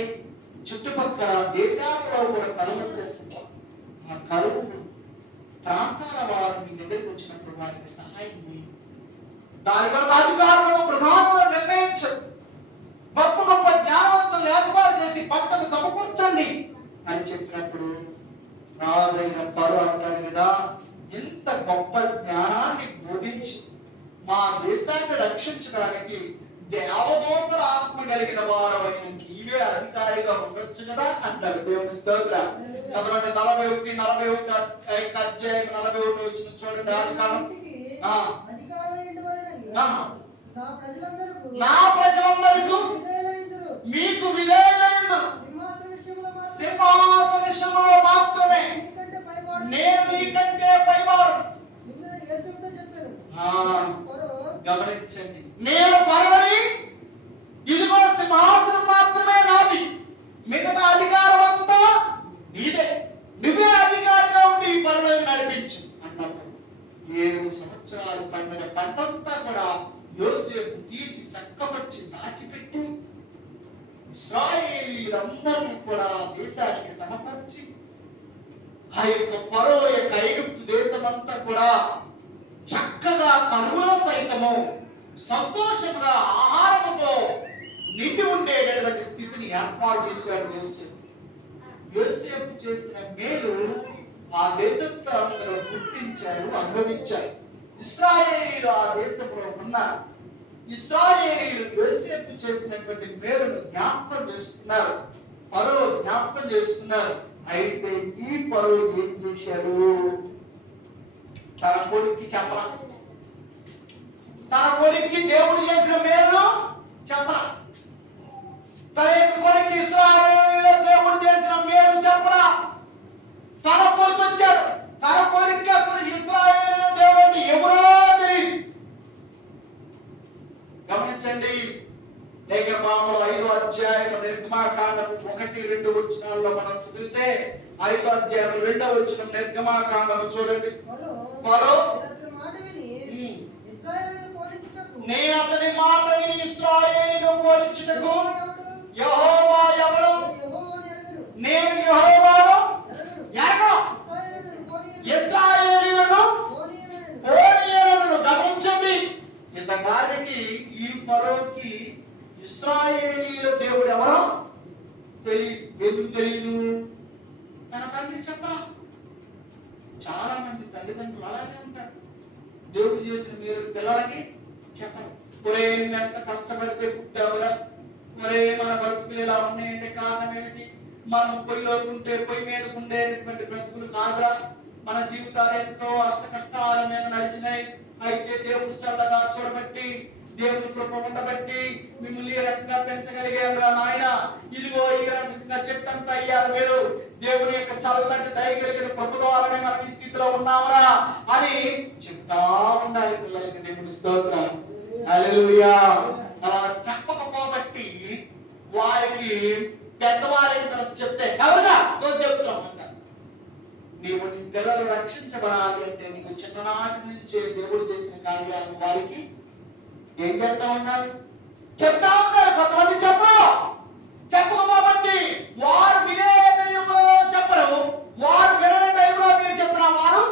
చుట్టుపక్కల దేశాలలో కూడా కరువు వచ్చేస్తుంది. ఆ కరువు ప్రాంతాల వారు మీ దగ్గరికి వచ్చినప్పుడు వారికి సహాయం చేయండి. దాని వల్ల అధికారులను ప్రధానంగా నిర్ణయించండి. గొప్ప జ్ఞానవంతులు ఏర్పాటు చేసి పంటను సమకూర్చండి అని చెప్పినప్పుడు రాజైన ఫరో అంటాడు కదా, ఎంత గొప్ప జ్ఞానాన్ని బోధించి మా దేశాన్ని రక్షించడానికి దేవదూతల ఆత్మ కలిగిన వారమైన నీవే అధికారిగా ఉండొచ్చు కదా అంటాడు. దేవుని స్తోత్రం. చదవండి 41 అధ్యాయం 41 వచ్చిన చూడండి. నా ప్రజలందరికీ మీకు విధేయులైందురు, సింహాసన విషయంలో మాత్రమే నేను నీకంటే పైవాడు. గమనించండి, నేను ఫరోని, ఇదిగో సింహాసనం మాత్రమే నాది, మిగతా అధికారం అంతా నీదే, నువ్వే అధికారిగా ఉండి ఈ పనులను నడిపించు అన్నప్పుడు 7 సంవత్సరాలు పండిన పంటంతా కూడా యోసేపు తీర్చి చక్కపరిచి దాచిపెట్టి ఇశ్రాయేలీయులందరినీ కూడా దేశానికి సమకూర్చి ఆ యొక్క ఫరో యొక్క ఐగుప్తు దేశమంతా కూడా చక్కగా కరువులో సైతము సంతోషముగా ఆహారముతో నిండి ఉండేటటువంటి స్థితిని ఏర్పాటు చేశాడు యోసేపు. యోసేపు చేసిన మేలు ఆ దేశస్థులందరూ గుర్తించారు, అనుభవించారు. ఇశ్రాయేలీయులు ఆ దేశంలో ఉన్న ఇశ్రాయేలీయులు యోసేపు చేసినటువంటి మేలును జ్ఞాపకం చేసుకున్నారు, ఫరో జ్ఞాపకం చేసుకున్నారు. అయితే ఈ ఫరో ఏం చేశాడు? తన కొడుక్కి చెప్పలా, తన కొడుక్కి దేవుడు చేసిన మేలు చెప్పలా, తన యొక్క కొడుక్కి ఇశ్రాయేలీయుల దేవుడు చేసిన మేలు చెప్పలా. తన కొడుకు వచ్చాడు, తన కొడుక్కి అసలు ఇశ్రాయేలీయుల దేవుడు అంటే ఎవరో తెలియదు. గమనించండి, లేఖనాలు 5వ అధ్యాయం నిర్గమాకాండం 1-2 వచనాల్లో మనం చదివితే 5వ అధ్యాయం 2వ వచనం నిర్గమాకాండం చూడండి. ఫరో నేను అతని మాట విని ఇశ్రాయేలును పోలించుటకు యెహోవా ఎవరు? నేను యెహోవాను ఎరగను, ఇశ్రాయేలీయులను పోనీయను. గమనించండి, ఇంతకాడికి ఈ ఫరోకి ఇశ్రాయేలీయుల దేవుడు ఎవరో తెలియదు. ఎందుకు తెలియదు? తన తండ్రి చెప్పరా? చాలా మంది తల్లిదండ్రులు అలాగే ఉంటారు, దేవుడు చేసిన మీరు పిల్లలకి చెప్పరు. ఒరే నువ్వు ఎంత కష్టపడితే పుట్టావురా, ఒరే మన బ్రతుకులు ఇలా ఉన్నాయంటే కారణం ఏమిటి? మనం పొయ్యిలో ఉంటే పొయ్యి మీద ఉండేటువంటి బ్రతుకులు కాదురా, మన జీవితాలు ఎంతో అష్ట కష్టాల మీద నడిచినాయి. అయితే దేవుడు చల్లగా చూడబట్టి, దేవుని కృప ఉండబట్టి మిమ్మల్ని ఈ రకంగా పెంచగలిగాను రా నాయన. ఇదిగో ఈ రకంగా చెట్టంతా అయ్యారు మీరు, దేవుని యొక్క చల్లటి దయ కలిగిన కృప ద్వారానే మనం ఈ స్థితిలో ఉన్నామరా అని చెప్తా ఉండాలి పిల్లలకి. దేవుని స్తోత్రం, హల్లెలూయా. అలా చెప్పకపోబట్టి వారికి పెద్దవారైన తర్వాత చెప్తే ఎవరుగా సో చెప్తున్నాం అంట. నీవు నీ పిల్లలు రక్షించబడాలి అంటే నీకు చిన్ననాటి నుంచే దేవుడు చేసిన కార్యాలను వారికి ఏం చేస్తా ఉండాలి? చెప్తా ఉండాలి. కొంతమంది చెప్పకపోబట్టి వారు వినే టైంలో చెప్పరు, వారు వినే టైంలో మీరు చెప్పిన వారు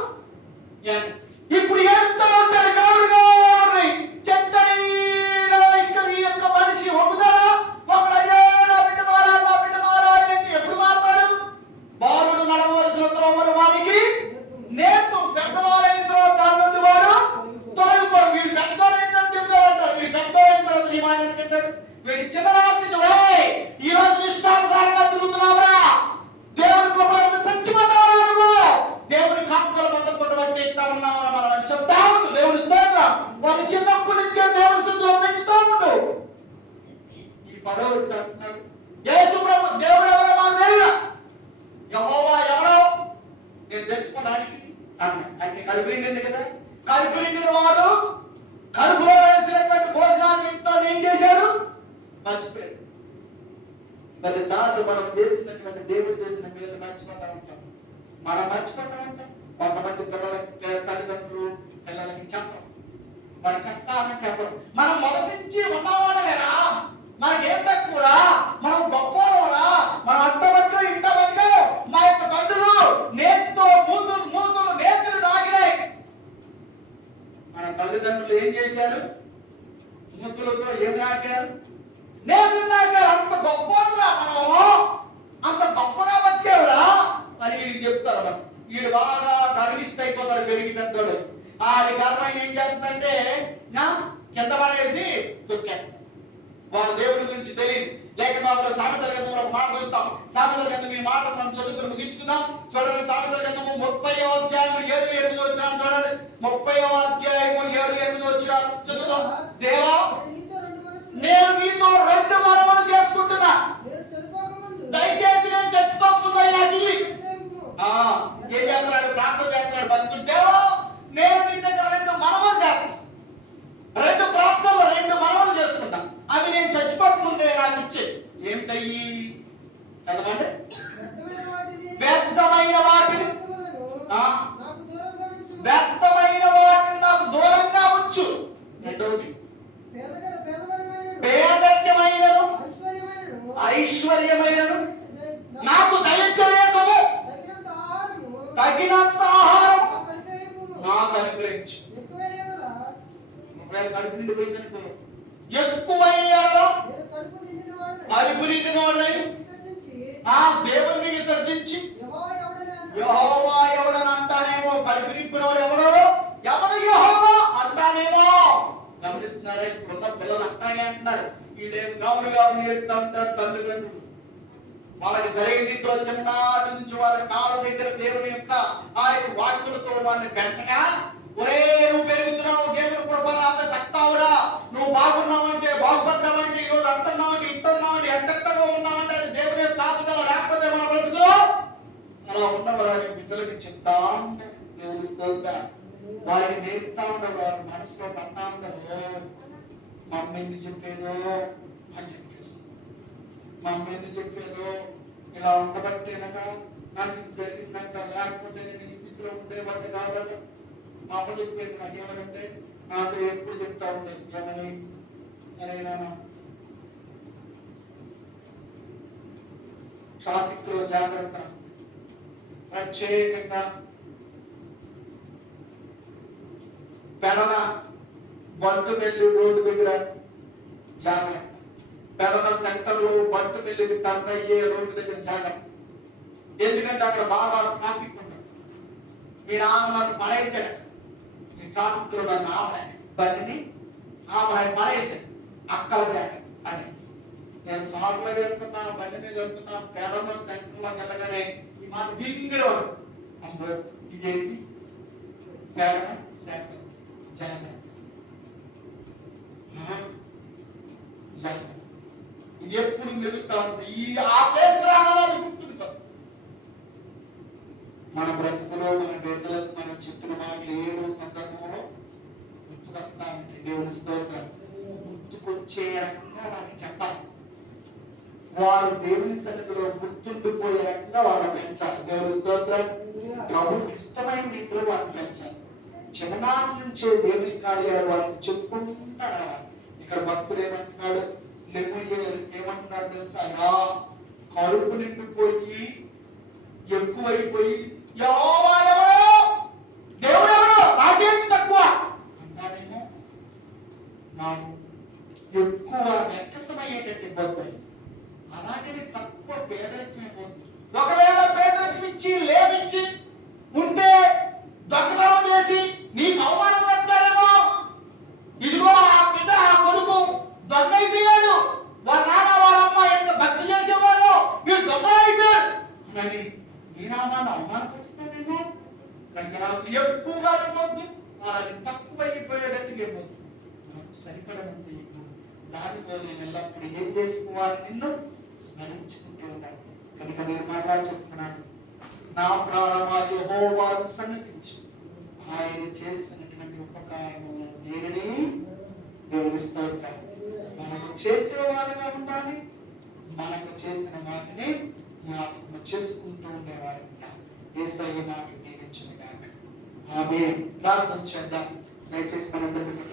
ఇప్పుడు ఏడుస్తూ ఉంటారు. గౌరవ చెట్టైన ఈ యొక్క మనిషి ఒప్పుదరా ఒకడు అయ్యా నా బిడ్డ మారాలి అంటే ఎప్పుడు మాట్లాడు? బాలుడు నడవలసిన త్రోవను వారికి నేర్పు, పెద్దవాళ్ళైన తర్వాత దాని నుండి వారు తొలగిపోరు. వీడు పెద్దవాళ్ళైందని చెప్తా ఉంటారు, వీడు పెద్దవాళ్ళైన తర్వాత నీ మాట ఎందుకంటాడు? వీడి చిన్ననాటి చూడే ఈ రోజు ఇష్టానుసారంగా తిరుగుతున్నావురా, దేవుని కృపలో చచ్చిపోతావురా, నువ్వు దేవుని కాపుదల భద్రత బట్టి ఎట్లా ఉన్నావురా మనం చెప్తా ఉండు. దేవుని స్తోత్రం. వారు చిన్నప్పటి నుంచే దేవుని స్థితిలో పెంచుతూ ఉండు. ఈ ఫరో వచ్చి అంటున్నాడు, యేసు ప్రభు దేవుడు ఎవరో మాకు తెలియదు, యెహోవా ఎవరో నేను తెలుసుకోవడానికి అన్నాడు. అంటే కడుపు నిండింది కదా, కడుపు నిండిన వాడు కడుపులో వేసినటువంటి భోజనాన్ని ఇంట్లో ఏం చేశాడు? మర్చిపోయాడు. కొన్నిసార్లు మనం చేసినటువంటి దేవుడు చేసిన మేలు మర్చిపోతా ఉంటాం, మనం మర్చిపోతా ఉంటాం. కొంతమంది తల్లిదండ్రులు పిల్లలకి చెప్పరు, వారి కష్టాన్ని చెప్పరు. మనం మొదటి నుంచి ఉన్నవాడమేరా, మనకేం తక్కువరా, మనం గొప్పరా, మనం అట్టబట్లు ఇంటబట్లు, మా యొక్క తండ్రులు నేతితో మూతులు నేతులు నాగినాయి. మన తల్లిదండ్రులు ఏం చేశారు? మూతులతో ఏం నాకారు? నేతులు నాకారు. అంత గొప్పరా మనం. వారి దేవుడి గురించి తెలియదు. లేఖనంలో సామెతల గ్రంథంలో ఒక మాట చూస్తాం. సామెతల గ్రంథం ఈ మాట మనం చదువుకుని ముగించుకుందాం. చూడండి, సామెతల గ్రంథము 30వ అధ్యాయము 7-8 వచనాలు చూడండి. 30వ అధ్యాయము 7-8 వచనాలు చదువుదాం. దేవా, నేను మీతో 2 మనవులు చేసుకుంటున్నా. దయచేసి నేను చచ్చిపోకుండా నాకు ఏం చేస్తున్నాడు? ప్రార్థన చేస్తున్నాడు భక్తుడు. దేవా, నేను నీ దగ్గర 2 మనవులు చేస్తాను. 2 ప్రార్థనలు 2 మనవులు చేసుకుంటా. అవి నేను చచ్చిపోక ముందే నాకు ఇచ్చే. ఏమిటయ్యి? చదవండి. వ్యర్థమైన వాటిని నాకు దూరంగా ఉంచు. రెండవది, పేదరికమైనను ఐశ్వర్యమైనను నాకు దయచేయకము. తగినంత ఆహారం నాకు అనుగ్రహించు. కడుపు నిండిపోయిందనుకో, ఎక్కువయ్యాడో కడుపు నిండినోడై దేవుణ్ణి విసర్జించి యెహోవా ఎవడని అంటానేమో. కడుపు నింపినోడు ఎవడో, ఎవడు యెహోవా అంటానేమో. గమనిస్తున్నారా? ఇప్పుడున్న పిల్లలు అట్టాగే అంటున్నారు. వీళ్ళేం గాములు నేర్పుతా ఉంటారు తల్లిదండ్రులు. వాళ్ళకి సరైన రీతిలో చిన్ననాటి నుంచి వాళ్ళ కాళ్ళ దగ్గర దేవుని యొక్క ఆ యొక్క వాక్యులతో వాళ్ళని పెంచగా, ఒరే నువ్వు పెరుగుతున్నావు, దేవుని కృపలో అంత చక్తావురా, నువ్వు బాగున్నావంటే, బాగుపడ్డావంటే, ఈరోజు అంటున్నావంటే, ఇంటున్నావంటే, ఎంతగా ఉన్నావంటే అది దేవుని యొక్క కాపుదల. లేకపోతే మన బ్రతుకులో అలా ఉన్న వారి బిడ్డలకి చెప్తా ఉంటారు. దేవుని స్తోత్రం. వారికి నేర్పుతా ఉంటారు. వారి మనసులో పడతా ఉంటారు. మా అమ్మ ఎందుకు చెప్పేదో అని చెప్పేసి, మా అమ్మ ఎందుకు చెప్పేదో, ఇలా ఉండబట్టేనట నాకు ఇది జరిగిందంట, లేకపోతే నేను ఈ స్థితిలో ఉండేవాళ్ళ కాదట. మా అమ్మ చెప్పేది నాకేమనంటే, నాతో ఎప్పుడు చెప్తా ఉండేది ఏమని, అరే నాన్న ట్రాఫిక్ లో జాగ్రత్త, ప్రత్యేకంగా పెడన బంటుమెల్లి రోడ్డు దగ్గర జాగ్రత్త, పెడన సెంటర్ లో బంటుమెల్లి టర్న్ అయ్యే రోడ్డు దగ్గర జాగ్రత్త. ఎందుకంటే అక్కడ బాగా ట్రాఫిక్ ఉంటుంది. మీ నాన్న నన్ను పడేసాడు, ఈ ట్రాఫిక్ లో నన్ను బండిని పడేసాడు, అక్కడ జాగ్రత్త అని. నేను కారులో వెళ్తున్నా, బండి మీద వెళ్తున్నా, పెడన సెంటర్ లోకి వెళ్ళగానే ఈ మాట వింగిలో అమ్మో ఇదేంటి, పెడన సెంటర్ జాగ్రత్త జాగ్రత్త. ఇది ఎప్పుడు మెదుగుతా ఉంటుంది. ఈ ఆ ప్లేస్ రావాలో అది గుర్తుంటుంది. మన బ్రతుకులో మన బిడ్డలకు మనం చెప్పిన మాటలు ఏదో సందర్భంలో గుర్తుకొస్తా ఉంటాయి. దేవుని స్తోత్రం. గుర్తుకొచ్చే రకంగా వారికి చెప్పాలి. వారు దేవుని సన్నిధిలో గుర్తుండిపోయే రకంగా వాళ్ళని పెంచాలి. దేవుని స్తోత్రం. ప్రభుకి ఇష్టమైన రీతిలో వారిని పెంచాలి. చిన్ననాటి నుంచే దేవుని కార్యాలు వారికి చెప్పుకుంటా రావాలి. ఇక్కడ భక్తుడు ఏమంటున్నాడు, ఏమంటున్నాడు తెలుసా? కడుపు నిండిపోయి ఎక్కువైపోయి దేవుడు ఎవరు నాకేంటి తక్కువ అంటానేమో. నాకు ఎక్కువ వెక్కసమయ్యేటట్టు ఇబ్బంది అయ్యి, అలాగే తక్కువ పేదరికం అయిపోతుంది. ఒకవేళ పేదరికం ఇచ్చి లేమిచ్చి ఉంటే దొంగతనం చేసి నీకు అవమానం తెచ్చారేమో. ఇదిగో ఆ బిడ్డ, ఆ కొడుకు దొంగ అయిపోయాడు, వాళ్ళ నాన్న వాళ్ళ అమ్మ ఎంత భక్తి చేసేవాళ్ళు, మీరు దొంగ అయిపోయారు అని మీ నామాన్ని అవమానపరుస్తానేమో. కనుక నాకు ఎక్కువగా ఇవ్వద్దు, వాళ్ళని తక్కువ అయిపోయేటట్టుగా ఇవ్వద్దు. నాకు సరిపడనంత ఎక్కువ. దానితో నేను ఎల్లప్పుడు ఏం చేసుకోవాలి, నిన్ను స్మరించుకుంటూ ఉండాలి. కనుక నేను మరలా చెప్తున్నాను, నా ప్రాణమా యెహోవాను సన్నతించు, ఆయన చేసినటువంటి ఉపకారము దేనిని. దేవుని స్తోత్రం. మనకు చేసేవారుగా ఉండాలి, మనకు చేసిన వాటిని జ్ఞాపకం చేసుకుంటూ ఉండేవారు ఉండాలి. యేసయ్య మాటలు దీవించును గాక. ఆమేన్. ప్రార్థన చేద్దాం. దయచేసి మనందరికీ